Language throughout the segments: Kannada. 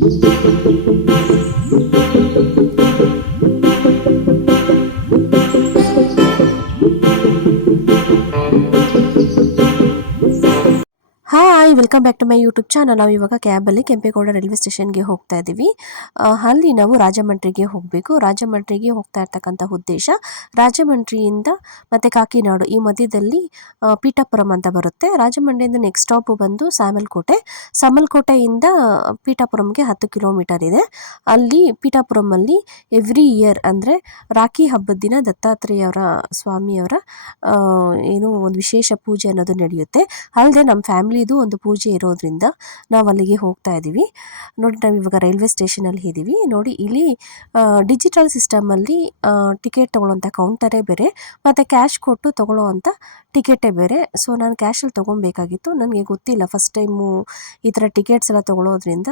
Thank you. Welcome back to my YouTube channel ನಾವು ಇವಾಗ ಕ್ಯಾಬಲ್ಲಿ ಕೆಂಪೇಗೌಡ ರೈಲ್ವೆ ಸ್ಟೇಷನ್ಗೆ ಹೋಗ್ತಾ ಇದ್ದೀವಿ ಅಲ್ಲಿ ನಾವು ರಾಜಮಂಡ್ರಿಗೆ ಹೋಗಬೇಕು. ರಾಜಮಂಡ್ರಿಗೆ ಹೋಗ್ತಾ ಇರ್ತಕ್ಕಂಥ ಉದ್ದೇಶ ರಾಜಮಂಡ್ರಿಯಿಂದ ಮತ್ತು ಕಾಕಿನಾಡು ಈ ಮಧ್ಯದಲ್ಲಿ ಪೀಠಾಪುರಂ ಅಂತ ಬರುತ್ತೆ. ರಾಜಮಂಡ್ರಿಯಿಂದ ನೆಕ್ಸ್ಟ್ ಸ್ಟಾಪ್ ಬಂದು ಸಾಮಲ್ಕೋಟೆ ಸಾಮಲ್ಕೋಟೆಯಿಂದ ಪೀಠಾಪುರಂಗೆ ಹತ್ತು ಕಿಲೋಮೀಟರ್ ಇದೆ. ಅಲ್ಲಿ ಪೀಠಾಪುರಮಲ್ಲಿ ಎವ್ರಿ ಇಯರ್ ಅಂದರೆ ರಾಖಿ ಹಬ್ಬದ ದಿನ ದತ್ತಾತ್ರೇಯವರ ಸ್ವಾಮಿಯವರ ಏನು ಒಂದು ವಿಶೇಷ ಪೂಜೆ ಅನ್ನೋದು ನಡೆಯುತ್ತೆ. ಅಲ್ಲದೆ ನಮ್ಮ ಫ್ಯಾಮಿಲಿದು ಒಂದು ಪೂಜೆ ಇರೋದ್ರಿಂದ ನಾವು ಅಲ್ಲಿಗೆ ಹೋಗ್ತಾ ಇದ್ದೀವಿ. ನೋಡಿ, ನಾವು ಇವಾಗ ರೈಲ್ವೆ ಸ್ಟೇಷನಲ್ಲಿ ಇದ್ದೀವಿ ನೋಡಿ, ಇಲ್ಲಿ ಡಿಜಿಟಲ್ ಸಿಸ್ಟಮಲ್ಲಿ ಟಿಕೆಟ್ ತೊಗೊಳ್ಳೋಂಥ ಕೌಂಟರೇ ಬೇರೆ, ಮತ್ತು ಕ್ಯಾಶ್ ಕೊಟ್ಟು ತೊಗೊಳ್ಳೋವಂಥ ಟಿಕೆಟೇ ಬೇರೆ. ಸೊ ನಾನು ಕ್ಯಾಶಲ್ಲಿ ತೊಗೊಬೇಕಾಗಿತ್ತು ನನಗೆ ಗೊತ್ತಿಲ್ಲ ಫಸ್ಟ್ ಟೈಮು ಈ ಥರ ಟಿಕೆಟ್ಸ್ ಎಲ್ಲ ತೊಗೊಳೋದ್ರಿಂದ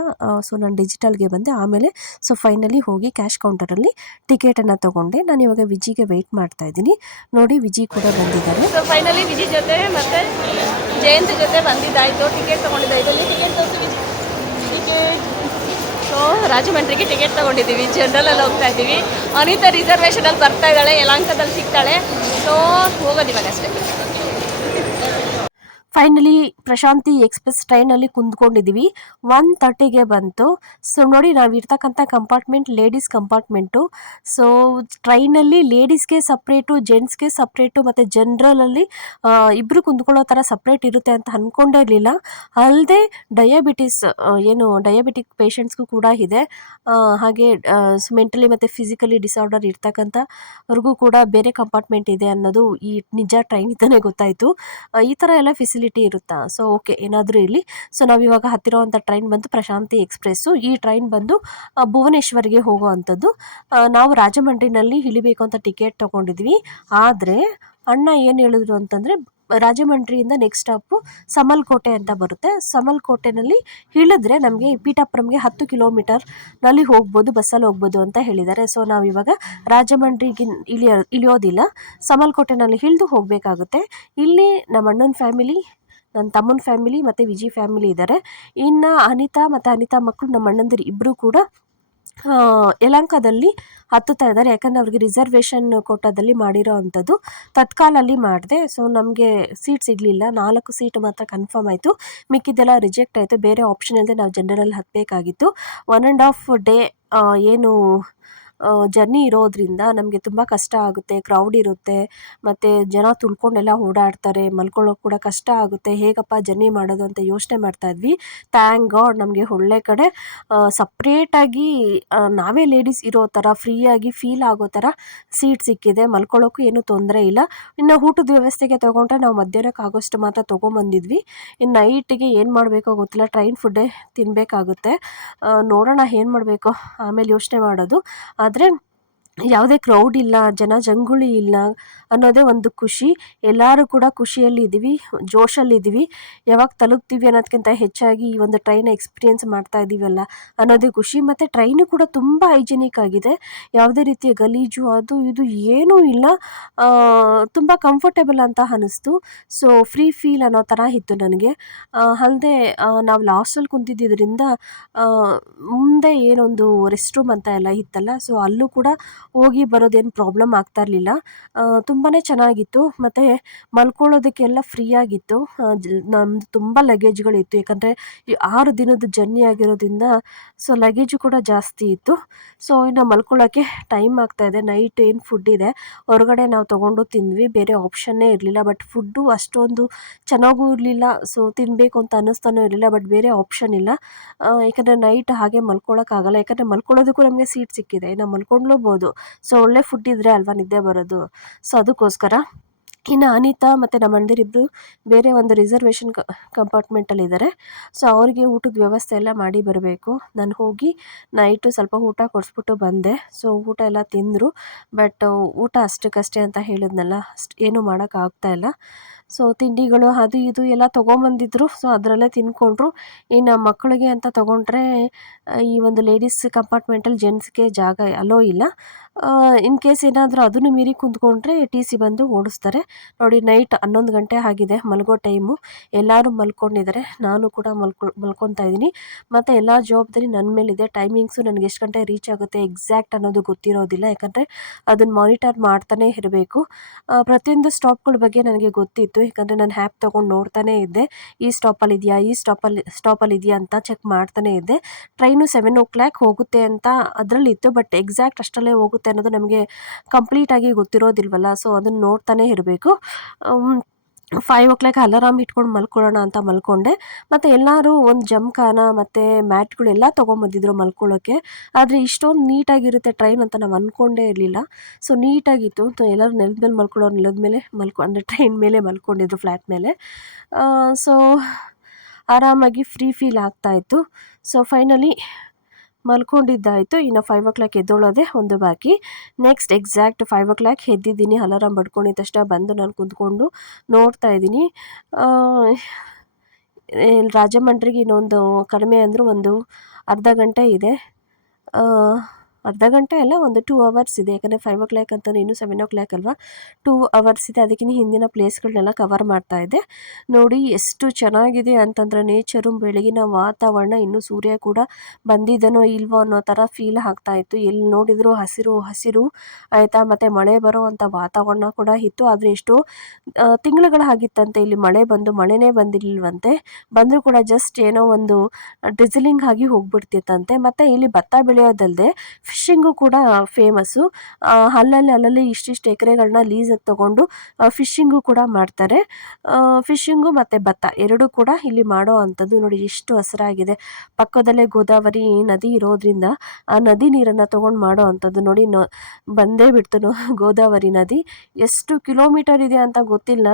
ಸೊ ನಾನು ಡಿಜಿಟಲ್ಗೆ ಬಂದೆ. ಆಮೇಲೆ ಸೊ ಫೈನಲಿ ಹೋಗಿ ಕ್ಯಾಶ್ ಕೌಂಟರಲ್ಲಿ ಟಿಕೆಟನ್ನು ತೊಗೊಂಡೆ. ನಾನು ಇವಾಗ ವಿಜಿಗೆ ವೆಯ್ಟ್ ಮಾಡ್ತಾ ಇದ್ದೀನಿ. ನೋಡಿ, ವಿಜಿ ಕೂಡ ಬಂದಿದ್ದಾರೆ. ಸೊ ಫೈನಲಿ ವಿಜಿ ಜೊತೆ ಮತ್ತೆ ಜಯಂತ್ ಜೊತೆ ಬಂದಿದ್ದಾಯ್ತು ಟಿಕೆಟ್ ತೊಗೊಂಡಿದ್ದಾಯ್ತು. ಅಲ್ಲಿ ಟಿಕೆಟ್ ತೋರಿಸಿ. ವಿಜಿ ಟಿಕೆಟ್ ಸೊ ರಾಜಮಂಡ್ರಿಗೆ ಟಿಕೆಟ್ ತೊಗೊಂಡಿದ್ದೀವಿ. ಜನರಲಲ್ಲಿ ಹೋಗ್ತಾ ಇದ್ದೀವಿ. ಅನಿತಾ ರಿಸರ್ವೇಷನಲ್ಲಿ ಬರ್ತಾ ಇದ್ದಾಳೆ ಯಲಾಂಕದಲ್ಲಿ ಸಿಗ್ತಾಳೆ. ಸೊ ಹೋಗೋದು ಇವಾಗ ಅಷ್ಟೇ. ಫೈನಲಿ ಪ್ರಶಾಂತಿ ಎಕ್ಸ್ಪ್ರೆಸ್ ಟ್ರೈನಲ್ಲಿ ಕುಂದ್ಕೊಂಡಿದ್ದೀವಿ ಒನ್ ತರ್ಟಿಗೆ ಬಂತು. ಸೊ ನೋಡಿ, ನಾವು ಇರ್ತಕ್ಕಂಥ ಕಂಪಾರ್ಟ್ಮೆಂಟ್ ಲೇಡೀಸ್ ಕಂಪಾರ್ಟ್ಮೆಂಟು ಸೊ ಟ್ರೈನಲ್ಲಿ ಲೇಡೀಸ್ಗೆ ಸಪ್ರೇಟು ಜೆಂಟ್ಸ್ಗೆ ಸಪ್ರೇಟು ಮತ್ತು ಜನ್ರಲಲ್ಲಿ ಇಬ್ಬರು ಕುಂದ್ಕೊಳ್ಳೋ ಥರ ಸಪ್ರೇಟ್ ಇರುತ್ತೆ ಅಂತ ಅಂದ್ಕೊಂಡೇ ಇರಲಿಲ್ಲ. ಅಲ್ಲದೆ ಡಯಾಬಿಟಿಸ್ ಏನು ಡಯಾಬಿಟಿಕ್ ಪೇಷಂಟ್ಸ್ಗೂ ಕೂಡ ಇದೆ. ಹಾಗೆ ಮೆಂಟಲಿ ಮತ್ತು ಫಿಸಿಕಲಿ ಡಿಸಾರ್ಡರ್ ಇರ್ತಕ್ಕಂಥವ್ರಿಗೂ ಕೂಡ ಬೇರೆ ಕಂಪಾರ್ಟ್ಮೆಂಟ್ ಇದೆ ಅನ್ನೋದು ಈ ನಿಜ ಟ್ರೈನ್ ಇದ್ದಾನೆ ಗೊತ್ತಾಯಿತು. ಈ ಥರ ಎಲ್ಲ ಫೆಸಿಲಿಟಿ ಇರುತ್ತಾ? ಸೊ ಓಕೆ ಏನಾದರೂ ಇರಲಿ. ಸೊ ನಾವು ಇವಾಗ ಹತ್ತಿರೋವಂಥ ಟ್ರೈನ್ ಬಂದು ಪ್ರಶಾಂತಿ ಎಕ್ಸ್ಪ್ರೆಸ್ಸು ಈ ಟ್ರೈನ್ ಬಂದು ಭುವನೇಶ್ವರಿಗೆ ಭುವನೇಶ್ವರ್ಗೆ ಹೋಗೋ ನಾವು ರಾಜಮಂಡ್ರಿನಲ್ಲಿ ಇಳಿಬೇಕು ಅಂತ ಟಿಕೆಟ್ ತೊಗೊಂಡಿದ್ವಿ. ಆದರೆ, ಅಣ್ಣ ಏನು ಹೇಳಿದ್ರು ಅಂತಂದರೆ, ರಾಜಮಂಡ್ರಿಯಿಂದ ನೆಕ್ಸ್ಟ್ ಸ್ಟಾಪು ಸಮಲ್ಕೋಟೆ ಅಂತ ಬರುತ್ತೆ. ಸಮಲ್ಕೋಟೆನಲ್ಲಿ ಇಳಿದ್ರೆ ನಮಗೆ ಪೀಠಾಪುರಂಗೆ ಹತ್ತು ಕಿಲೋಮೀಟರ್ನಲ್ಲಿ ಹೋಗ್ಬೋದು, ಬಸ್ಸಲ್ಲಿ ಹೋಗ್ಬೋದು ಅಂತ ಹೇಳಿದ್ದಾರೆ. ಸೊ ನಾವು ಇವಾಗ ರಾಜಮಂಡ್ರಿಗೆ ಇಳಿಯೋ, ಇಳಿಯೋದಿಲ್ಲ. ಸಮಲ್ಕೋಟೆನಲ್ಲಿ ಇಳಿದು ಹೋಗಬೇಕಾಗುತ್ತೆ. ಇಲ್ಲಿ ನಮ್ಮ ಅಣ್ಣನ ಫ್ಯಾಮಿಲಿ ನನ್ನ ತಮ್ಮನ ಫ್ಯಾಮಿಲಿ ಮತ್ತು ವಿಜಿ ಫ್ಯಾಮಿಲಿ ಇದ್ದಾರೆ ಇನ್ನು ಅನಿತಾ ಮತ್ತು ಅನಿತಾ ಮಕ್ಕಳು ನಮ್ಮ ಅಣ್ಣಂದಿರು ಇಬ್ಬರು ಕೂಡ ಯಲಂಕದಲ್ಲಿ ಹತ್ತುತ್ತಾ ಇದ್ದಾರೆ ಯಾಕಂದರೆ ಅವ್ರಿಗೆ ರಿಸರ್ವೇಷನ್ ಕೋಟಾದಲ್ಲಿ ಮಾಡಿರೋ ಅಂಥದ್ದು ತತ್ಕಾಲಲ್ಲಿ ಮಾಡಿದೆ. ಸೊ ನಮಗೆ ಸೀಟ್ ಸಿಗಲಿಲ್ಲ. ನಾಲ್ಕು ಸೀಟ್ ಮಾತ್ರ ಕನ್ಫರ್ಮ್ ಆಯಿತು. ಮಿಕ್ಕಿದ್ದೆಲ್ಲ ರಿಜೆಕ್ಟ್ ಆಯಿತು. ಬೇರೆ ಆಪ್ಷನ್ ಇಲ್ಲದೆ ನಾವು ಜನರಲ್ಲಿ ಹತ್ತಬೇಕಾಗಿತ್ತು ಒನ್ ಆ್ಯಂಡ್ ಆಫ್ ಡೇ ಏನು ಜರ್ನಿ ಇರೋದ್ರಿಂದ ನಮಗೆ ತುಂಬ ಕಷ್ಟ ಆಗುತ್ತೆ ಕ್ರೌಡ್ ಇರುತ್ತೆ, ಮತ್ತು ಜನ ತುಳ್ಕೊಂಡೆಲ್ಲ ಓಡಾಡ್ತಾರೆ, ಮಲ್ಕೊಳ್ಳೋಕೆ ಕೂಡ ಕಷ್ಟ ಆಗುತ್ತೆ, ಹೇಗಪ್ಪ ಜರ್ನಿ ಮಾಡೋದು ಅಂತ ಯೋಚನೆ ಮಾಡ್ತಾ ಇದ್ವಿ. ಥ್ಯಾಂಕ್ ಗಾಡ್ ನಮಗೆ ಒಳ್ಳೆ ಕಡೆ ಸಪ್ರೇಟಾಗಿ ನಾವೇ ಲೇಡೀಸ್ ಇರೋ ಥರ ಫ್ರೀಯಾಗಿ ಫೀಲ್ ಆಗೋ ಥರ ಸೀಟ್ ಸಿಕ್ಕಿದೆ ಮಲ್ಕೊಳ್ಳೋಕ್ಕೂ ಏನೂ ತೊಂದರೆ ಇಲ್ಲ. ಇನ್ನು ಊಟದ ವ್ಯವಸ್ಥೆಗೆ ತೊಗೊಂಡ್ರೆ ನಾವು ಮಧ್ಯಾಹ್ನಕ್ಕೆ ಆಗೋಷ್ಟು ಮಾತ್ರ ತೊಗೊಂಬಂದಿದ್ವಿ. ಇನ್ನು ನೈಟಿಗೆ ಏನು ಮಾಡಬೇಕೋ ಗೊತ್ತಿಲ್ಲ ಟ್ರೈನ್ ಫುಡ್ಡೇ ತಿನ್ನಬೇಕಾಗುತ್ತೆ ನೋಡೋಣ ಏನು ಮಾಡಬೇಕು, ಆಮೇಲೆ ಯೋಚನೆ ಮಾಡೋದು. ಆದರೆ ಯಾವುದೇ ಕ್ರೌಡ್ ಇಲ್ಲ, ಜನ ಜಂಗುಳಿ ಇಲ್ಲ ಅನ್ನೋದೇ ಒಂದು ಖುಷಿ. ಎಲ್ಲರೂ ಕೂಡ ಖುಷಿಯಲ್ಲಿ ಇದ್ದೀವಿ ಜೋಶಲ್ಲಿದ್ದೀವಿ ಯಾವಾಗ ತಲುಪ್ತೀವಿ ಅನ್ನೋದಕ್ಕಿಂತ ಹೆಚ್ಚಾಗಿ ಈ ಒಂದು ಟ್ರೈನ್ ಎಕ್ಸ್ಪೀರಿಯೆನ್ಸ್ ಮಾಡ್ತಾ ಇದ್ದೀವಲ್ಲ ಅನ್ನೋದೇ ಖುಷಿ. ಮತ್ತು ಟ್ರೈನು ಕೂಡ ತುಂಬ ಹೈಜಿನಿಕ್ ಆಗಿದೆ. ಯಾವುದೇ ರೀತಿಯ ಗಲೀಜು, ಅದು ಇದು ಏನೂ ಇಲ್ಲ. ತುಂಬ ಕಂಫರ್ಟೇಬಲ್ ಅಂತ ಅನ್ನಿಸ್ತು ಸೊ ಫ್ರೀ ಫೀಲ್ ಅನ್ನೋ ಥರ ಇತ್ತು ನನಗೆ. ಅಲ್ಲದೆ ನಾವು ಲಾಸ್ಟಲ್ಲಿ ಕುಂತಿದ್ದರಿಂದ ಮುಂದೆ ಏನೊಂದು ರೆಸ್ಟ್ ರೂಮ್ ಅಂತ ಎಲ್ಲ ಇತ್ತಲ್ಲ ಸೊ ಅಲ್ಲೂ ಕೂಡ ಹೋಗಿ ಬರೋದೇನು ಪ್ರಾಬ್ಲಮ್ ಆಗ್ತಾ ಇರಲಿಲ್ಲ. ತುಂಬಾ ಚೆನ್ನಾಗಿತ್ತು. ಮತ್ತು ಮಲ್ಕೊಳ್ಳೋದಕ್ಕೆಲ್ಲ ಫ್ರೀ ಆಗಿತ್ತು. ನಮ್ಮದು ತುಂಬ ಲಗೇಜ್ಗಳಿತ್ತು ಯಾಕಂದರೆ ಆರು ದಿನದ ಜರ್ನಿ ಆಗಿರೋದ್ರಿಂದ ಸೊ ಲಗೇಜು ಕೂಡ ಜಾಸ್ತಿ ಇತ್ತು. ಸೊ ಇನ್ನು ಮಲ್ಕೊಳ್ಳೋಕ್ಕೆ ಟೈಮ್ ಆಗ್ತಾಯಿದೆ ನೈಟ್ ಏನು ಫುಡ್ ಇದೆ. ಹೊರಗಡೆ ನಾವು ತೊಗೊಂಡು ತಿಂದ್ವಿ. ಬೇರೆ ಆಪ್ಷನ್ನೇ ಇರಲಿಲ್ಲ. ಬಟ್ ಫುಡ್ಡು ಅಷ್ಟೊಂದು ಚೆನ್ನಾಗೂ ಇರಲಿಲ್ಲ. ಸೊ ತಿನ್ನಬೇಕು ಅಂತ ಅನ್ನಿಸ್ತಾನೂ ಇರಲಿಲ್ಲ. ಬಟ್ ಬೇರೆ ಆಪ್ಷನ್ ಇಲ್ಲ. ಯಾಕಂದರೆ ನೈಟ್ ಹಾಗೆ ಮಲ್ಕೊಳ್ಳೋಕ್ಕಾಗಲ್ಲ ಯಾಕಂದರೆ ಮಲ್ಕೊಳ್ಳೋದಕ್ಕೂ ನಮಗೆ ಸೀಟ್ ಸಿಕ್ಕಿದೆ. ನಾವು ಮಲ್ಕೊಂಡ್ಲೂಬೋದು ಸೊ ಒಳ್ಳೆ ಫುಡ್ ಇದ್ದರೆ ಅಲ್ವಾ ನಿದ್ದೆ ಬರೋದು? ಸೊ ಅದಕ್ಕೋಸ್ಕರ ಇನ್ನು ಅನಿತಾ ಮತ್ತು ನಮ್ಮ ಅಣ್ಣದಿರಿಬ್ಬರು ಬೇರೆ ಒಂದು ರಿಸರ್ವೇಷನ್ ಕಂಪಾರ್ಟ್ಮೆಂಟಲ್ಲಿದ್ದಾರೆ ಸೊ ಅವರಿಗೆ ಊಟದ ವ್ಯವಸ್ಥೆ ಎಲ್ಲ ಮಾಡಿ ಬರಬೇಕು. ನಾನು ಹೋಗಿ ನೈಟು ಸ್ವಲ್ಪ ಊಟ ಕೊಡಿಸ್ಬಿಟ್ಟು ಬಂದೆ. ಸೊ ಊಟ ಎಲ್ಲ ತಿಂದರು. ಬಟ್ ಊಟ ಅಷ್ಟಕ್ಕಷ್ಟೇ ಅಂತ ಹೇಳಿದ್ನಲ್ಲ. ಅಷ್ಟು ಏನೂ ಮಾಡೋಕ್ಕಾಗ್ತಾ ಇಲ್ಲ. ಸೊ ತಿಂಡಿಗಳು ಅದು ಇದು ಎಲ್ಲ ತೊಗೊಂಬಂದಿದ್ರು. ಸೊ ಅದರಲ್ಲೇ ತಿಂದ್ಕೊಂಡ್ರು ಇನ್ನು ಮಕ್ಕಳಿಗೆ ಅಂತ ತೊಗೊಂಡ್ರೆ ಈ ಒಂದು ಲೇಡೀಸ್ ಕಂಪಾರ್ಟ್ಮೆಂಟಲ್ಲಿ ಜೆಂಟ್ಸ್ಗೆ ಜಾಗ ಅಲೋ ಇಲ್ಲ. ಇನ್ ಕೇಸ್ ಏನಾದರೂ ಅದನ್ನು ಮೀರಿ ಕುಂತ್ಕೊಂಡ್ರೆ ಟಿ ಸಿ ಬಂದು ಓಡಿಸ್ತಾರೆ. ನೋಡಿ ನೈಟ್ ಹನ್ನೊಂದು ಗಂಟೆ ಆಗಿದೆ, ಮಲಗೋ ಟೈಮು ಎಲ್ಲರೂ ಮಲ್ಕೊಂಡಿದ್ದಾರೆ. ನಾನು ಕೂಡ ಮಲ್ಕೊ, ಮಲ್ಕೊತಾ ಇದ್ದೀನಿ. ಮತ್ತು ಎಲ್ಲ ಜವಾಬ್ದಾರಿ ನನ್ನ ಮೇಲಿದೆ. ಟೈಮಿಂಗ್ಸು ನನಗೆ ಎಷ್ಟು ಗಂಟೆ ರೀಚ್ ಆಗುತ್ತೆ ಎಕ್ಸಾಕ್ಟ್ ಅನ್ನೋದು ಗೊತ್ತಿರೋದಿಲ್ಲ. ಯಾಕಂದರೆ ಅದನ್ನು ಮಾನಿಟರ್ ಮಾಡ್ತಾನೇ ಇರಬೇಕು. ಪ್ರತಿಯೊಂದು ಸ್ಟಾಪ್ಗಳ ಬಗ್ಗೆ ನನಗೆ ಗೊತ್ತಿತ್ತು. ಯಾಕಂದರೆ ನಾನು ಹ್ಯಾಪ್ ತೊಗೊಂಡು ನೋಡ್ತಾನೇ ಇದ್ದೆ. ಈ ಸ್ಟಾಪಲ್ಲಿ ಇದೆಯಾ? ಈ ಸ್ಟಾಪಲ್ಲಿ ಸ್ಟಾಪಲ್ಲಿ ಇದೆಯಾ ಅಂತ ಚೆಕ್ ಮಾಡ್ತಾನೇ ಇದ್ದೆ. ಟ್ರೈನು ಸೆವೆನ್ ಓ ಕ್ಲಾಕ್ ಹೋಗುತ್ತೆ ಅಂತ ಅದರಲ್ಲಿತ್ತು ಬಟ್ ಎಕ್ಸಾಕ್ಟ್ ಅಷ್ಟರಲ್ಲೇ ಹೋಗುತ್ತೆ ಅನ್ನೋದು ನಮಗೆ ಕಂಪ್ಲೀಟಾಗಿ ಗೊತ್ತಿರೋದಿಲ್ವಲ್ಲ ಸೊ ಅದನ್ನು ನೋಡ್ತಾನೇ ಇರಬೇಕು. ಫೈವ್ ಓ ಕ್ಲಾಕ್ ಅಲಾರಾಮ್ ಇಟ್ಕೊಂಡು ಮಲ್ಕೊಳ್ಳೋಣ ಅಂತ ಮಲ್ಕೊಂಡೆ. ಮತ್ತು ಎಲ್ಲರೂ ಒಂದು ಜಮ್ಖಾನ ಮತ್ತು ಮ್ಯಾಟ್ಗಳೆಲ್ಲ ತೊಗೊಂಬಂದಿದ್ರು ಮಲ್ಕೊಳ್ಳೋಕ್ಕೆ ಆದರೆ ಇಷ್ಟೊಂದು ನೀಟಾಗಿರುತ್ತೆ ಟ್ರೈನ್ ಅಂತ ನಾವು ಅಂದ್ಕೊಂಡೇ ಇರಲಿಲ್ಲ. ಸೊ ನೀಟಾಗಿತ್ತು. ಎಲ್ಲರೂ ನೆಲದ ಮೇಲೆ ಮಲ್ಕೊಳ್ಳೋರು ನೆಲದ ಮೇಲೆ ಮಲ್ಕೊ, ಅಂದರೆ ಟ್ರೈನ್ ಮೇಲೆ ಮಲ್ಕೊಂಡಿದ್ರು ಫ್ಲ್ಯಾಟ್ ಮೇಲೆ. ಸೊ ಆರಾಮಾಗಿ ಫ್ರೀ ಫೀಲ್ ಆಗ್ತಾಯಿತ್ತು ಸೊ ಫೈನಲಿ ಮಲ್ಕೊಂಡಿದ್ದಾಯಿತು. ಇನ್ನು ಫೈವ್ ಓ ಕ್ಲಾಕ್ ಎದ್ದೊಳೋದೆ ಒಂದು ಬಾಕಿ. Next exact five o'clock ಎದ್ದಿದ್ದೀನಿ. ಅಲಾರಾಮ್ ಬಡ್ಕೊಂಡಿದ್ದ ತಕ್ಷಣ ಬಂದು ನಾನು ಕುಂತ್ಕೊಂಡು ನೋಡ್ತಾ ಇದ್ದೀನಿ. ರಾಜಮಂಡ್ರಿಗೆ ಇನ್ನೊಂದು ಕಡಿಮೆ ಅಂದರೂ ಒಂದು ಅರ್ಧ ಗಂಟೆ ಇದೆ. ಅರ್ಧ ಗಂಟೆ ಅಲ್ಲ, ಒಂದು ಟೂ ಅವರ್ಸ್ ಇದೆ. ಯಾಕಂದರೆ ಫೈವ್ ಓ ಕ್ಲಾಕ್ ಅಂತಲೇ ಇನ್ನೂ ಸೆವೆನ್ ಓ ಕ್ಲಾಕ್ ಅಲ್ವಾ? ಟೂ ಅವರ್ಸ್ ಇದೆ. ಅದಕ್ಕಿಂತ ಹಿಂದಿನ ಪ್ಲೇಸ್ಗಳನ್ನೆಲ್ಲ ಕವರ್ ಮಾಡ್ತಾ ಇದೆ. ನೋಡಿ, ಎಷ್ಟು ಚೆನ್ನಾಗಿದೆ ಅಂತಂದರೆ ನೇಚರು ಬೆಳಗಿನ ವಾತಾವರಣ, ಇನ್ನೂ ಸೂರ್ಯ ಕೂಡ ಬಂದಿದ್ದನೋ ಇಲ್ವೋ ಅನ್ನೋ ಥರ ಫೀಲ್ ಆಗ್ತಾ ಇತ್ತು. ಎಲ್ಲಿ ನೋಡಿದ್ರು ಹಸಿರು ಹಸಿರು ಆಯಿತಾ? ಮತ್ತು ಮಳೆ ಬರೋ ಅಂಥ ವಾತಾವರಣ ಕೂಡ ಇತ್ತು. ಆದರೆ ಎಷ್ಟೋ ತಿಂಗಳುಗಳಾಗಿತ್ತಂತೆ. ಇಲ್ಲಿ ಮಳೆ ಬಂದು ಮಳೆನೇ ಬಂದಿರಲಿಲ್ವಂತೆ ಬಂದರೂ ಕೂಡ ಜಸ್ಟ್ ಏನೋ ಒಂದು ಡ್ರಿಸಲಿಂಗ್ ಆಗಿ ಹೋಗ್ಬಿಡ್ತಿತ್ತಂತೆ. ಮತ್ತು ಇಲ್ಲಿ ಭತ್ತ ಬೆಳೆಯೋದಲ್ಲದೆ ಫಿಶಿಂಗು ಕೂಡ ಫೇಮಸ್ಸು. ಅಲ್ಲಲ್ಲಿ ಅಲ್ಲಲ್ಲಿ ಇಷ್ಟಿಷ್ಟು ಎಕರೆಗಳನ್ನ ಲೀಸಾಗಿ ತಗೊಂಡು ಫಿಶಿಂಗು ಕೂಡ ಮಾಡ್ತಾರೆ. ಫಿಶಿಂಗು ಮತ್ತು ಭತ್ತ ಎರಡೂ ಕೂಡ ಇಲ್ಲಿ ಮಾಡೋ ಅಂಥದ್ದು ನೋಡಿ ಎಷ್ಟು ಹಸಿರಾಗಿದೆ. ಪಕ್ಕದಲ್ಲೇ ಗೋದಾವರಿ ನದಿ ಇರೋದ್ರಿಂದ ಆ ನದಿ ನೀರನ್ನು ತೊಗೊಂಡು ಮಾಡೋ ಅಂಥದ್ದು ನೋಡಿ ನೋ, ಬಂದೇ ಬಿಡ್ತು ಗೋದಾವರಿ ನದಿ. ಎಷ್ಟು ಕಿಲೋಮೀಟರ್ ಇದೆ ಅಂತ ಗೊತ್ತಿಲ್ಲ.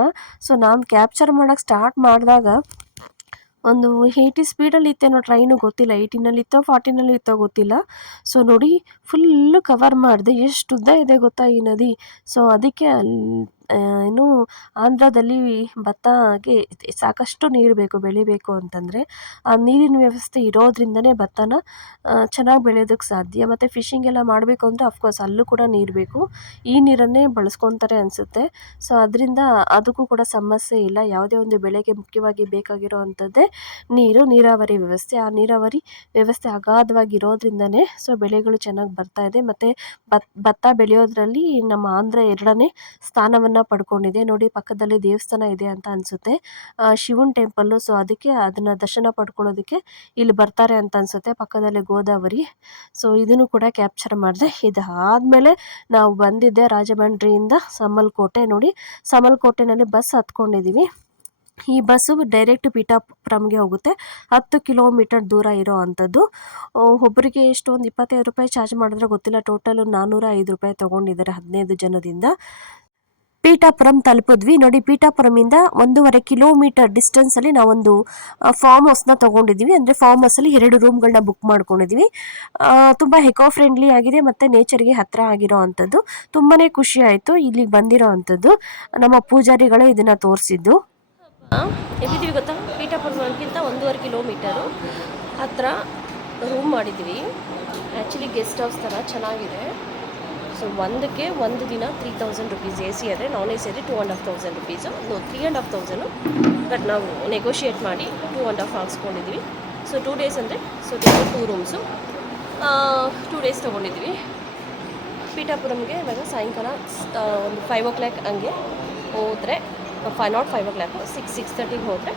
ಸೊ ನಾನು ಕ್ಯಾಪ್ಚರ್ ಮಾಡೋಕ್ಕೆ ಸ್ಟಾರ್ಟ್ ಮಾಡಿದಾಗ ಒಂದು ಏಯ್ಟಿ ಸ್ಪೀಡಲ್ಲಿ ಇತ್ತೇನೋ ಟ್ರೈನು ಗೊತ್ತಿಲ್ಲ ಏಯ್ಟಿನಲ್ಲಿ ಇತ್ತೋ ಫಾರ್ಟಿನಲ್ಲಿ ಇತ್ತೋ ಗೊತ್ತಿಲ್ಲ. ಸೊ ನೋಡಿ ಫುಲ್ಲು ಕವರ್ ಮಾಡಿದೆ, ಎಷ್ಟು ಉದ್ದ ಇದೆ ಗೊತ್ತಾ ಈ ನದಿ. ಸೊ ಅದಕ್ಕೆ ಏನು ಆಂಧ್ರದಲ್ಲಿ ಭತ್ತಗೆ ಸಾಕಷ್ಟು ನೀರು ಬೇಕು, ಬೆಳಿಬೇಕು ಅಂತಂದರೆ, ಆ, ನೀರಿನ ವ್ಯವಸ್ಥೆ ಇರೋದ್ರಿಂದನೇ ಭತ್ತನ ಚೆನ್ನಾಗಿ ಬೆಳೆಯೋದಕ್ಕೆ ಸಾಧ್ಯ. ಮತ್ತು ಫಿಶಿಂಗ್ ಎಲ್ಲ ಮಾಡಬೇಕು ಅಂದರೆ ಅಫ್ಕೋರ್ಸ್ ಅಲ್ಲೂ ಕೂಡ ನೀರು ಬೇಕು. ಈ ನೀರನ್ನೇ ಬಳಸ್ಕೊತಾರೆ ಅನಿಸುತ್ತೆ. ಸೊ ಅದರಿಂದ ಅದಕ್ಕೂ ಕೂಡ ಸಮಸ್ಯೆ ಇಲ್ಲ. ಯಾವುದೇ ಒಂದು ಬೆಳೆಗೆ ಮುಖ್ಯವಾಗಿ ಬೇಕಾಗಿರೋ ಅಂಥದ್ದೇ ನೀರು, ನೀರಾವರಿ ವ್ಯವಸ್ಥೆ. ಆ ನೀರಾವರಿ ವ್ಯವಸ್ಥೆ ಅಗಾಧವಾಗಿರೋದ್ರಿಂದನೇ ಸೊ, ಬೆಳೆಗಳು ಚೆನ್ನಾಗಿ ಬರ್ತಾ ಇದೆ. ಮತ್ತು ಭತ್, ಭತ್ತ ಬೆಳೆಯೋದ್ರಲ್ಲಿ ನಮ್ಮ ಆಂಧ್ರ ಎರಡನೇ ಸ್ಥಾನವನ್ನು ಪಡ್ಕೊಂಡಿದೆ. ನೋಡಿ, ಪಕ್ಕದಲ್ಲಿ ದೇವಸ್ಥಾನ ಇದೆ ಅಂತ ಅನಿಸುತ್ತೆ. ಶಿವನ್ ಟೆಂಪಲ್ಲು. ಸೊ, ಅದಕ್ಕೆ ಅದನ್ನು ದರ್ಶನ ಪಡ್ಕೊಳ್ಳೋದಕ್ಕೆ ಇಲ್ಲಿ ಬರ್ತಾರೆ ಅಂತ ಅನಿಸುತ್ತೆ, ಪಕ್ಕದಲ್ಲಿ ಗೋದಾವರಿ. ಸೊ, ಇದನ್ನು ಕೂಡ ಕ್ಯಾಪ್ಚರ್ ಮಾಡಿದೆ. ಇದಾದ್ಮೇಲೆ ನಾವು ಬಂದಿದ್ದೆ ರಾಜಮಂಡ್ರಿಯಿಂದ ಸಮಲ್ಕೋಟೆ. ನೋಡಿ, ಸಮಲ್ಕೋಟೆನಲ್ಲಿ ಬಸ್ ಹತ್ಕೊಂಡಿದ್ದೀವಿ ಈ ಬಸ್ಸು ಡೈರೆಕ್ಟ್ ಪೀಠಾಪುರಂಗೆ ಹೋಗುತ್ತೆ. ಹತ್ತು ಕಿಲೋಮೀಟರ್ ದೂರ ಇರೋ ಅಂಥದ್ದು. ಒಬ್ಬರಿಗೆ ಎಷ್ಟು ಒಂದು ಇಪ್ಪತ್ತೈದು ರೂಪಾಯಿ ಚಾರ್ಜ್ ಮಾಡಿದ್ರೆ ಗೊತ್ತಿಲ್ಲ. ಟೋಟಲು ನಾನ್ನೂರ ಐದು ರೂಪಾಯಿ ತೊಗೊಂಡಿದ್ದಾರೆ ಹದಿನೈದು ಜನದಿಂದ. ಪೀಠಾಪುರಂ ತಲುಪಿದ್ವಿ. ನೋಡಿ, ಪೀಠಾಪುರಮಿಂದ ಒಂದೂವರೆ ಕಿಲೋಮೀಟರ್ ಡಿಸ್ಟೆನ್ಸಲ್ಲಿ ನಾವೊಂದು ಫಾರ್ಮ್ ಹೌಸ್ನ ತಗೊಂಡಿದ್ವಿ ಅಂದರೆ ಫಾರ್ಮ್ ಹೌಸಲ್ಲಿ ಎರಡು ರೂಮ್ಗಳನ್ನ ಬುಕ್ ಮಾಡ್ಕೊಂಡಿದ್ವಿ ತುಂಬ ಹೆಕೋ ಫ್ರೆಂಡ್ಲಿ ಆಗಿದೆ ಮತ್ತು ನೇಚರ್ಗೆ ಹತ್ತಿರ ಆಗಿರೋ ಅಂಥದ್ದು. ತುಂಬಾ ಖುಷಿ ಆಯಿತು ಇಲ್ಲಿಗೆ ಬಂದಿರೋ ಅಂಥದ್ದು. ನಮ್ಮ ಪೂಜಾರಿಗಳೇ ಇದನ್ನು ತೋರಿಸಿದ್ದು. ಎಲ್ಲಿದ್ದೀವಿ ಗೊತ್ತಾ? ಪೀಠಾಪುರಕ್ಕಿಂತ ಒಂದೂವರೆ ಕಿಲೋಮೀಟರು ಹತ್ರ ರೂಮ್ ಮಾಡಿದ್ವಿ ಆ್ಯಕ್ಚುಲಿ ಗೆಸ್ಟ್ ಹೌಸ್ ಥರ ಚೆನ್ನಾಗಿದೆ. ಸೊ ಒಂದಕ್ಕೆ ಒಂದು ದಿನ three thousand rupees A C ಆದರೆ ನಾನ್ ಎ ಸಿ ಆದರೆ two and half thousand rupees no three and half thousand but ನಾವು ನೆಗೋಷಿಯೇಟ್ ಮಾಡಿ ಟೂ ಆ್ಯಂಡ್ ಹಾಫ್ ಹಾಕ್ಸ್ಕೊಂಡಿದ್ವಿ. ಸೊ ಟೂ ಡೇಸ್ ಅಂದರೆ so two rooms two days ತೊಗೊಂಡಿದ್ವಿ. ಪೀಠಾಪುರಮ್ಗೆ ಇವಾಗ ಸಾಯಂಕಾಲ ಒಂದು ಫೈವ್ ಓ ಕ್ಲಾಕ್ ಹಂಗೆ ಹೋದರೆ ಫೈ not five o'clock six six ತರ್ಟಿಗೆ ಹೋದರೆ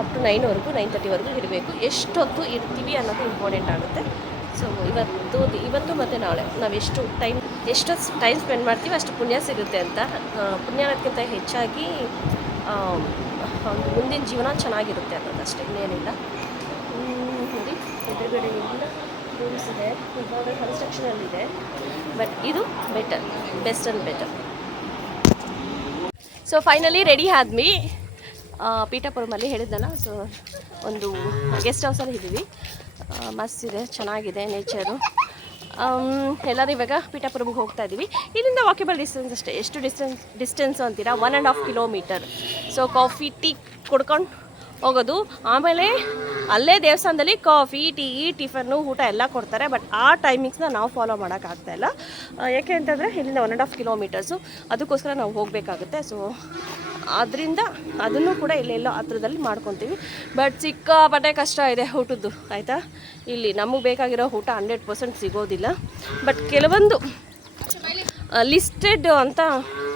ಅಪ್ ಟು ನೈನ್ವರೆಗೂ ನೈನ್ ತರ್ಟಿವರೆಗೂ ಇರಬೇಕು. ಎಷ್ಟೊತ್ತು ಇರ್ತೀವಿ ಅನ್ನೋದು ಇಂಪಾರ್ಟೆಂಟ್ ಆಗುತ್ತೆ. ಸೊ ಇವತ್ತು ಇವತ್ತು ಮತ್ತು ನಾಳೆ. ನಾವು ಎಷ್ಟು ಟೈಮ್ ಎಷ್ಟು ಟೈಮ್ ಸ್ಪೆಂಡ್ ಮಾಡ್ತೀವಿ ಅಷ್ಟು ಪುಣ್ಯ ಸಿಗುತ್ತೆ ಅಂತ. ಪುಣ್ಯ ಅನ್ನೋದಕ್ಕಿಂತ ಹೆಚ್ಚಾಗಿ ಮುಂದಿನ ಜೀವನ ಚೆನ್ನಾಗಿರುತ್ತೆ ಅನ್ನೋದಷ್ಟೇ ಇನ್ನೇನಿಲ್ಲ. ನೋಡಿ ಎದುರುಗಡೆ ಎಲ್ಲ ರೂಮ್ಸ್ ಇದೆ. ಇವಾಗ ಕನ್ಸ್ಟ್ರಕ್ಷನಲ್ಲಿದೆ ಬಟ್ ಇದು. Better best and better so finally ready Aadmi ಪೀಠಾಪುರಮಲ್ಲಿ ಹೇಳಿದ್ದಲ್ಲ ಸೊ ಒಂದು ಗೆಸ್ಟ್ ಹೌಸಲ್ಲಿ ಇದ್ದೀವಿ. ಆ, ಮಸ್ತ್ ಇದೆ ಚೆನ್ನಾಗಿದೆ ನೇಚರು ಎಲ್ಲರೂ ಇವಾಗ ಪೀಠಾಪುರಮ್ಗೆ ಹೋಗ್ತಾ ಇದ್ದೀವಿ ಇಲ್ಲಿಂದ ವಾಕೇಬಲ್ ಡಿಸ್ಟೆನ್ಸ್ ಅಷ್ಟೇ. ಎಷ್ಟು ಡಿಸ್ಟೆನ್ಸ್ ಡಿಸ್ಟೆನ್ಸ್ ಅಂತೀರಾ? One and half kilometre so coffee tea ಕುಡ್ಕೊಂಡು ಹೋಗೋದು. ಆಮೇಲೆ ಅಲ್ಲೇ ದೇವಸ್ಥಾನದಲ್ಲಿ ಕಾಫಿ ಟೀ ಟಿಫನ್ನು ಊಟ ಎಲ್ಲ ಕೊಡ್ತಾರೆ. ಬಟ್ ಆ ಟೈಮಿಂಗ್ಸ್ನ ನಾವು ಫಾಲೋ ಮಾಡೋಕ್ಕಾಗ್ತಾ ಇಲ್ಲ. ಯಾಕೆ ಅಂತಂದರೆ ಇಲ್ಲಿಂದ ಒನ್ ಆ್ಯಂಡ್ ಹಾಫ್ ಕಿಲೋಮೀಟರ್ಸು ಅದಕ್ಕೋಸ್ಕರ ನಾವು ಹೋಗಬೇಕಾಗುತ್ತೆ. ಸೊ ಅದರಿಂದ ಅದನ್ನು ಕೂಡ ಇಲ್ಲೆಲ್ಲೋ ಹತ್ರದಲ್ಲಿ ಮಾಡ್ಕೊತೀವಿ. ಬಟ್ ಸಿಕ್ಕಾಪಟ್ಟೆ ಕಷ್ಟ ಇದೆ ಊಟದ್ದು, ಆಯಿತಾ? ಇಲ್ಲಿ ನಮಗೆ ಬೇಕಾಗಿರೋ ಊಟ ಹಂಡ್ರೆಡ್ ಪರ್ಸೆಂಟ್ ಸಿಗೋದಿಲ್ಲ. ಬಟ್ ಕೆಲವೊಂದು ಲಿಸ್ಟೆಡ್ ಅಂತ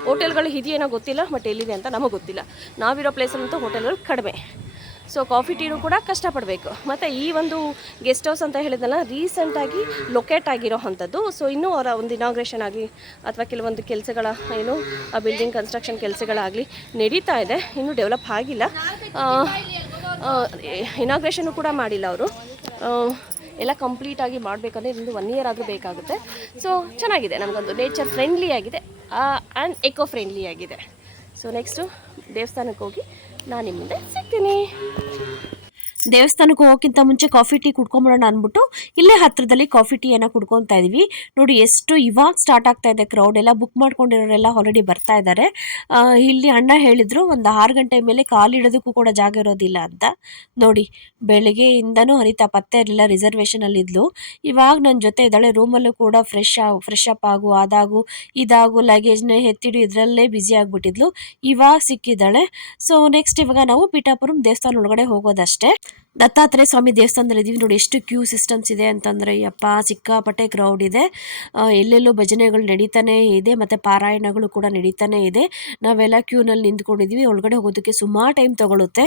ಹೋಟೆಲ್ಗಳು ಇದೆಯೇನೋ ಗೊತ್ತಿಲ್ಲ ಬಟ್ ಎಲ್ಲಿದೆ ಅಂತ ನಮಗೆ ಗೊತ್ತಿಲ್ಲ. ನಾವಿರೋ ಪ್ಲೇಸಲ್ಲಂತೂ ಹೋಟೆಲ್ಗಳು ಕಡಿಮೆ. ಸೊ ಕಾಫಿ ಟೀನು ಕೂಡ ಕಷ್ಟಪಡಬೇಕು. ಮತ್ತು ಈ ಒಂದು ಗೆಸ್ಟ್ ಹೌಸ್ ಅಂತ ಹೇಳಿದ್ನಲ್ಲ ರೀಸೆಂಟಾಗಿ ಲೊಕೇಟ್ ಆಗಿರೋ ಅಂಥದ್ದು. ಸೊ ಇನ್ನೂ ಅವರ ಒಂದು ಇನಾಗ್ರೇಷನ್ ಆಗಲಿ, ಅಥವಾ ಕೆಲವೊಂದು ಕೆಲಸಗಳ, ಏನು, ಆ ಬಿಲ್ಡಿಂಗ್ ಕನ್ಸ್ಟ್ರಕ್ಷನ್ ಕೆಲಸಗಳಾಗಲಿ ನಡೀತಾ ಇದೆ. ಇನ್ನೂ ಡೆವಲಪ್ ಆಗಿಲ್ಲ. ಇನಾಗ್ರೇಷನು ಕೂಡ ಮಾಡಿಲ್ಲ ಅವರು. ಎಲ್ಲ ಕಂಪ್ಲೀಟಾಗಿ ಮಾಡಬೇಕಂದ್ರೆ ಇನ್ನೊಂದು ಒನ್ ಇಯರ್ ಆದರೂ ಬೇಕಾಗುತ್ತೆ. ಸೊ ಚೆನ್ನಾಗಿದೆ ನಮಗೊಂದು ನೇಚರ್ ಫ್ರೆಂಡ್ಲಿ ಆಗಿದೆ ಆ್ಯಂಡ್ ಎಕೋ ಫ್ರೆಂಡ್ಲಿ ಆಗಿದೆ. ಸೊ ನೆಕ್ಸ್ಟು ದೇವಸ್ಥಾನಕ್ಕೆ ಹೋಗಿ ನಾನು ನಿಮ್ಮ ಮುಂದೆ ಸಿಗ್ತೀನಿ. ದೇವಸ್ಥಾನಕ್ಕೆ ಹೋಗೋಕ್ಕಿಂತ ಮುಂಚೆ ಕಾಫಿ ಟೀ ಕುಡ್ಕೊಂಬಿಡೋಣ ಅಂದ್ಬಿಟ್ಟು ಇಲ್ಲೇ ಹತ್ರದಲ್ಲಿ ಕಾಫಿ ಟೀಯನ್ನು ಕುಡ್ಕೊತಾ ಇದೀವಿ. ನೋಡಿ, ಎಷ್ಟು ಇವಾಗ ಸ್ಟಾರ್ಟ್ ಆಗ್ತಾ ಇದೆ ಕ್ರೌಡ್ ಎಲ್ಲ ಬುಕ್ ಮಾಡ್ಕೊಂಡಿರೋರೆಲ್ಲ ಆಲ್ರೆಡಿ ಬರ್ತಾ ಇದ್ದಾರೆ ಇಲ್ಲಿ ಅಣ್ಣ ಹೇಳಿದ್ರು, ಒಂದು ಆರು ಗಂಟೆ ಮೇಲೆ ಕಾಲಿಡೋದಕ್ಕೂ ಕೂಡ ಜಾಗ ಇರೋದಿಲ್ಲ ಅಂತ. ನೋಡಿ, ಬೆಳಗ್ಗೆಯಿಂದನೂ ಹರಿತಾ ಪತ್ತೆ ಇರಲಿಲ್ಲ ರಿಸರ್ವೇಷನಲ್ಲಿ ಇದ್ಲು. ಇವಾಗ ನನ್ನ ಜೊತೆ ಇದ್ದಾಳೆ ರೂಮಲ್ಲೂ ಕೂಡ ಫ್ರೆಶ್ ಫ್ರೆಶ್ ಅಪ್ ಆಗು, ಅದಾಗು, ಇದಾಗು ಲಗೇಜ್ನ ಎತ್ತಿಡು, ಇದರಲ್ಲೇ ಬ್ಯುಸಿ ಆಗಿಬಿಟ್ಟಿದ್ಲು. ಇವಾಗ ಸಿಕ್ಕಿದ್ದಾಳೆ. ಸೊ ನೆಕ್ಸ್ಟ್ ಇವಾಗ ನಾವು ಪೀಠಾಪುರಂ ದೇವಸ್ಥಾನ ಒಳಗಡೆ ಹೋಗೋದಷ್ಟೇ. ದತ್ತಾತ್ರೇಯ ಸ್ವಾಮಿ ದೇವಸ್ಥಾನದಲ್ಲಿ ಇದೀವಿ ನೋಡಿ, ಎಷ್ಟು ಕ್ಯೂ ಸಿಸ್ಟಮ್ಸ್ ಇದೆ ಅಂತಂದರೆ, ಯಪ್ಪ, ಸಿಕ್ಕಾಪಟ್ಟೆ ಕ್ರೌಡ್ ಇದೆ. ಎಲ್ಲೆಲ್ಲೂ ಭಜನೆಗಳು ನಡೀತಾನೆ ಇದೆ, ಮತ್ತು ಪಾರಾಯಣಗಳು ಕೂಡ ನಡೀತಾನೆ ಇದೆ. ನಾವೆಲ್ಲ ಕ್ಯೂನಲ್ಲಿ ನಿಂತ್ಕೊಂಡಿದ್ದೀವಿ, ಒಳಗಡೆ ಹೋಗೋದಕ್ಕೆ ಸುಮಾರು ಟೈಮ್ ತಗೊಳುತ್ತೆ.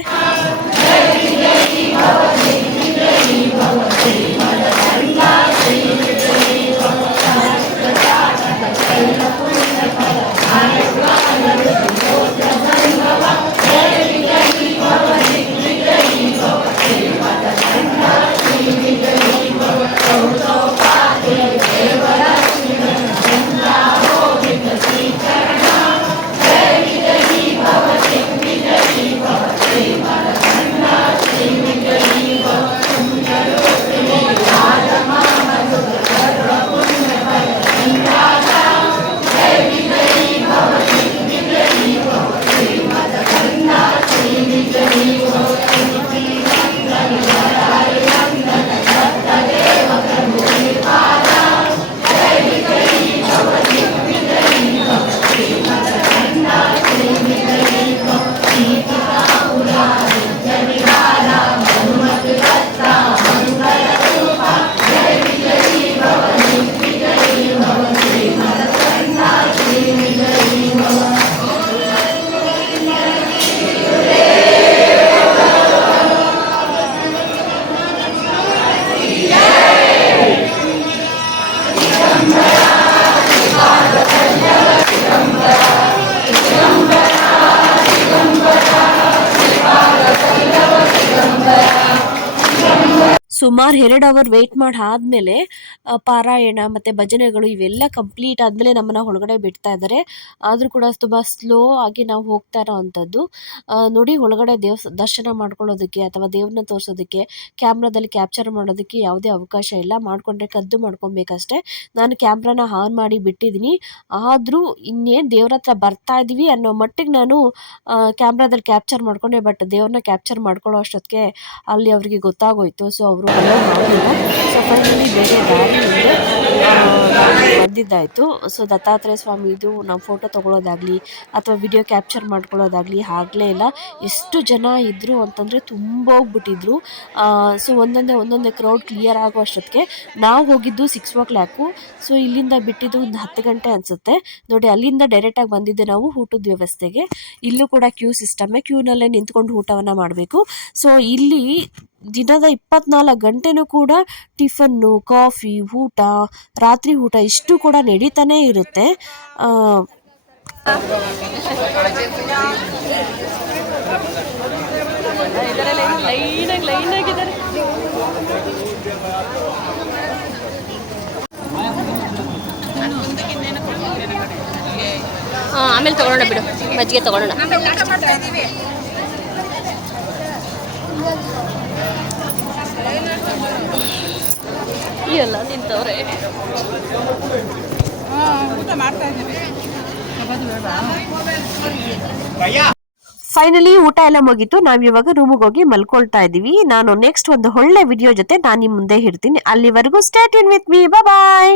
ಸುಮಾರು ಎರಡು ಅವರ್ ವೆಯ್ಟ್ ಮಾಡಿ ಆದಮೇಲೆ ಪಾರಾಯಣ ಮತ್ತು ಭಜನೆಗಳು ಇವೆಲ್ಲ ಕಂಪ್ಲೀಟ್ ಆದಮೇಲೆ ನಮ್ಮನ್ನು ಒಳಗಡೆ ಬಿಡ್ತಾ ಇದ್ದಾರೆ ಆದರೂ ಕೂಡ ತುಂಬ ಸ್ಲೋ ಆಗಿ ನಾವು ಹೋಗ್ತಾ ಇರೋ ಅಂಥದ್ದು. ನೋಡಿ ಒಳಗಡೆ ದೇವ್ಸ್, ದರ್ಶನ ಮಾಡ್ಕೊಳ್ಳೋದಕ್ಕೆ ಅಥವಾ ದೇವ್ರನ್ನ ತೋರಿಸೋದಕ್ಕೆ, ಕ್ಯಾಮ್ರಾದಲ್ಲಿ ಕ್ಯಾಪ್ಚರ್ ಮಾಡೋದಕ್ಕೆ ಯಾವುದೇ ಅವಕಾಶ ಇಲ್ಲ. ಮಾಡಿಕೊಂಡ್ರೆ ಕದ್ದು ಮಾಡ್ಕೊಬೇಕಷ್ಟೇ. ನಾನು ಕ್ಯಾಮ್ರಾನ ಆನ್ ಮಾಡಿ ಬಿಟ್ಟಿದ್ದೀನಿ. ಆದರೂ ಇನ್ನೇನು ದೇವ್ರ ಹತ್ರ ಬರ್ತಾ ಇದ್ದೀವಿ ಅನ್ನೋ ಮಟ್ಟಿಗೆ ನಾನು ಕ್ಯಾಮ್ರಾದಲ್ಲಿ ಕ್ಯಾಪ್ಚರ್ ಮಾಡ್ಕೊಂಡೆ ಬಟ್ ದೇವ್ರನ್ನ ಕ್ಯಾಪ್ಚರ್ ಮಾಡ್ಕೊಳ್ಳೋ ಅಷ್ಟೊತ್ತಿಗೆ ಅಲ್ಲಿ ಅವರಿಗೆ ಗೊತ್ತಾಗೋಯ್ತು. ಸೊ ಅವರು ಅಲೋ ಮಾಡಲಿಲ್ಲ ಸೊ ಫೈನಲಿ ಬೇರೆ ದಾರಿ ಮುಂದೆ ಬಂದಿದ್ದಾಯಿತು. ಸೊ ದತ್ತಾತ್ರೇಯ ಸ್ವಾಮಿದು ನಾವು ಫೋಟೋ ತೊಗೊಳೋದಾಗಲಿ ಅಥವಾ ವಿಡಿಯೋ ಕ್ಯಾಪ್ಚರ್ ಮಾಡ್ಕೊಳ್ಳೋದಾಗಲಿ ಆಗಲೇ ಇಲ್ಲ. ಎಷ್ಟು ಜನ ಇದ್ದರು ಅಂತಂದರೆ ತುಂಬ ಹೋಗ್ಬಿಟ್ಟಿದ್ರು. ಸೊ ಒಂದೊಂದೇ ಒಂದೊಂದೇ ಕ್ರೌಡ್ ಕ್ಲಿಯರ್ ಆಗೋ ಅಷ್ಟೊತ್ತಿಗೆ ನಾವು ಹೋಗಿದ್ದು ಸಿಕ್ಸ್ ಓ ಕ್ಲಾಕು ಸೊ ಇಲ್ಲಿಂದ ಬಿಟ್ಟಿದ್ದು ಒಂದು ಹತ್ತು ಗಂಟೆ ಅನಿಸುತ್ತೆ. ನೋಡಿ, ಅಲ್ಲಿಂದ ಡೈರೆಕ್ಟಾಗಿ ಬಂದಿದ್ದೆ ನಾವು ಊಟದ ವ್ಯವಸ್ಥೆಗೆ. ಇಲ್ಲೂ ಕೂಡ ಕ್ಯೂ ಸಿಸ್ಟಮೇ ಕ್ಯೂನಲ್ಲೇ ನಿಂತ್ಕೊಂಡು ಊಟವನ್ನು ಮಾಡಬೇಕು. ಸೊ ಇಲ್ಲಿ ದಿನದ ಇಪ್ಪತ್ನಾಲ್ಕು ಗಂಟೆನೂ ಕೂಡ ಟಿಫನ್ನು ಕಾಫಿ ಊಟ, ರಾತ್ರಿ ಊಟ ಇಷ್ಟು ಕೂಡ ನಡೀತಾನೇ ಇರುತ್ತೆ. ಆಮೇಲೆ ತಗೊಳ್ಳೋಣ ಬಿಡು. ಮಜ್ಜಿಗೆ ತಗೊಳ್ಳೋಣ. ನಿಂತವ್ರೆ ಫೈನಲಿ ಊಟ ಎಲ್ಲ ಮುಗೀತು. ನಾವು ಇವಾಗ ರೂಮಿಗೆ ಹೋಗಿ ಮಲ್ಕೊಳ್ತಾ ಇದೀವಿ ನಾನು ನೆಕ್ಸ್ಟ್ ಒಂದು ಒಳ್ಳೆ ವಿಡಿಯೋ ಜೊತೆ ನಾನು ನಿಮ್ ಮುಂದೆ ಇರ್ತೀನಿ. ಅಲ್ಲಿವರೆಗೂ ಸ್ಟೇಟ್ ಇನ್ ವಿತ್ ಮೀ ಬಾಯ್